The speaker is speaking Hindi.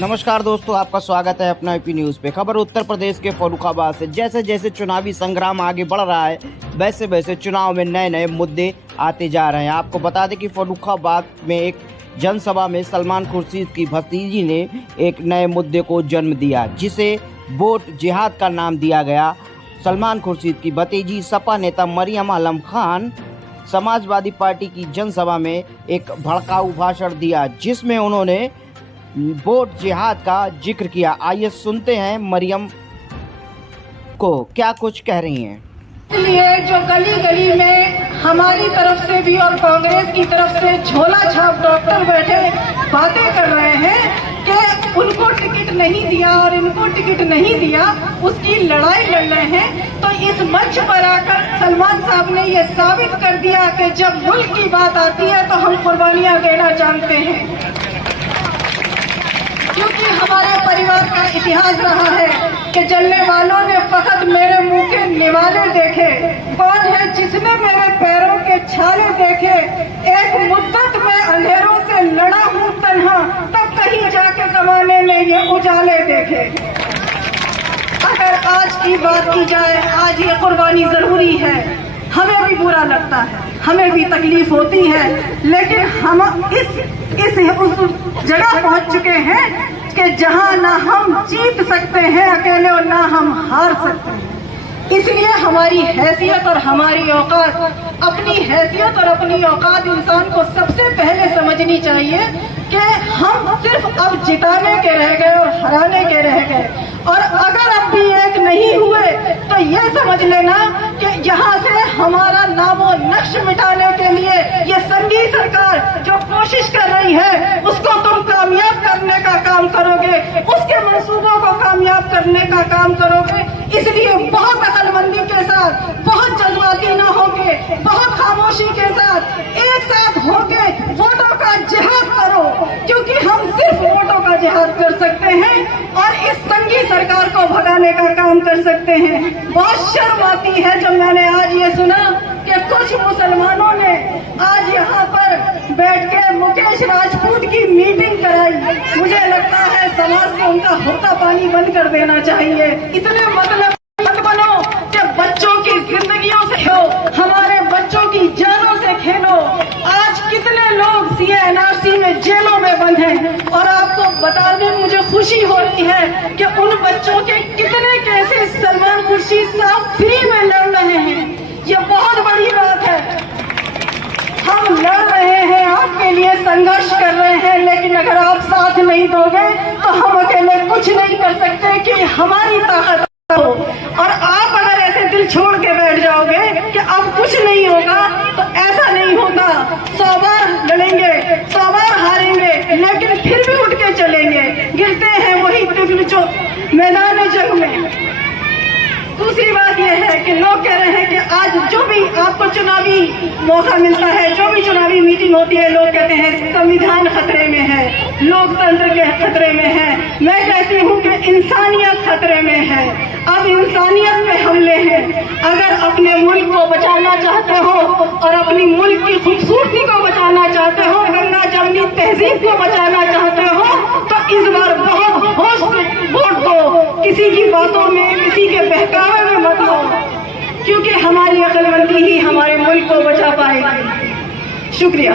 नमस्कार दोस्तों, आपका स्वागत है अपना एपी न्यूज़ पे। खबर उत्तर प्रदेश के फर्रुखाबाद से। जैसे जैसे चुनावी संग्राम आगे बढ़ रहा है, वैसे वैसे चुनाव में नए नए मुद्दे आते जा रहे हैं। आपको बता दें कि फर्रुखाबाद में एक जनसभा में सलमान खुर्शीद की भतीजी ने एक नए मुद्दे को जन्म दिया, जिसे वोट जिहाद का नाम दिया गया। सलमान खुर्शीद की भतीजी सपा नेता मरियम आलम खान समाजवादी पार्टी की जनसभा में एक भड़काऊ भाषण दिया, जिसमें उन्होंने वोट जिहाद का जिक्र किया। आइए सुनते हैं मरियम को क्या कुछ कह रही हैं। इसलिए जो गली गली में हमारी तरफ से भी और कांग्रेस की तरफ से झोला छाप डॉक्टर बैठे बातें कर रहे हैं कि उनको टिकट नहीं दिया और इनको टिकट नहीं दिया, उसकी लड़ाई लड़ रहे हैं। तो इस मंच पर आकर सलमान साहब ने ये साबित कर दिया कि जब मुल्क की बात आती है तो हम कुर्बानियां देना जानते हैं, क्योंकि हमारे परिवार का इतिहास रहा है कि जलने वालों ने फकत मेरे मुंह के निवाले देखे। कौन है जिसने मेरे पैरों के छाले देखे? एक मुद्दत में अंधेरों से लड़ा हूँ तन्हा, तब कहीं जाके जमाने में ये उजाले देखे। अगर आज की बात की जाए, आज ये कुर्बानी जरूरी है। हमें भी बुरा लगता है, हमें भी तकलीफ होती है, लेकिन हम उस जगह पहुंच चुके हैं कि जहां ना हम जीत सकते हैं अकेले और ना हम हार सकते हैं। इसलिए हमारी हैसियत और हमारी औकात, अपनी हैसियत और अपनी औकात इंसान को सबसे पहले समझनी चाहिए कि हम सिर्फ अब जिताने के रह गए और हराने के रह गए। और अगर अब भी एक नहीं हुए तो ये समझ लेना कि यहाँ से हमारा नामो नक्श मिटाने के लिए ये संघी सरकार जो कोशिश कर रही है, उसको तुम कामयाब करने का काम करोगे, उसके मंसूबों को कामयाब करने का काम करोगे। इसलिए बहुत अकलमंदी के साथ, बहुत जज्बाती न होके, बहुत खामोशी के साथ, एक साथ होके वोटों का जिहाद करो, क्योंकि हम सिर्फ वोटों का जिहाद कर सकते हैं और इस संघी सरकार को भगाने का काम कर सकते हैं। बहुत शर्म आती है जब मैंने आज ये सुना कि कुछ मुसलमानों ने आज यहाँ पर बैठ के मुकेश राजपूत की मीटिंग कराई। मुझे लगता है समाज से उनका होता पानी बंद कर देना चाहिए। इतने मतलब मत बनो कि बच्चों की जिंदगियों से खेलो, हमारे बच्चों की जानों से खेलो। आज कितने लोग CA/NRC में जेलों में बंद हैं और आपको बताने मुझे खुशी हो रही है कि उन बच्चों के कितने केसेस सलमान खुर्शीद साहब फ्री में लड़ रहे हैं। ये बहुत बड़ी बात है। हम लड़ रहे हैं, आपके लिए संघर्ष कर रहे हैं, लेकिन अगर आप साथ नहीं दोगे तो हम अकेले कुछ नहीं कर सकते कि हमारी ताकत हो। और आप अगर ऐसे दिल छोड़ के बैठ जाओगे कि अब कुछ नहीं होगा, तो ऐसा नहीं होगा। 100 बार लड़ेंगे, 100 बार हारेंगे, लेकिन फिर भी उठ के चलेंगे। गिरते हैं वही तिफल जो मैदान जंग में। दूसरी बात यह है कि लोग कह रहे हैं कि आज जो भी आपको चुनावी मौका मिलता है, जो भी चुनावी मीटिंग होती है, लोग कहते हैं संविधान खतरे में है, लोकतंत्र के खतरे में है। मैं कहती हूँ कि इंसानियत खतरे में है। अब इंसानियत पे हमले हैं। अगर अपने मुल्क को बचाना चाहते हो और अपनी मुल्क की खूबसूरती को बचाना चाहते हो, गंगा जमनी तहजीब को बचाना चाहते हो, तो इस बार बहुत होश से वोट दो। किसी की बातों में, किसी के बहकावे में मत आओ, क्योंकि हमारी अक्लमंदी ही हमारे मुल्क को बचा पाएगी। शुक्रिया।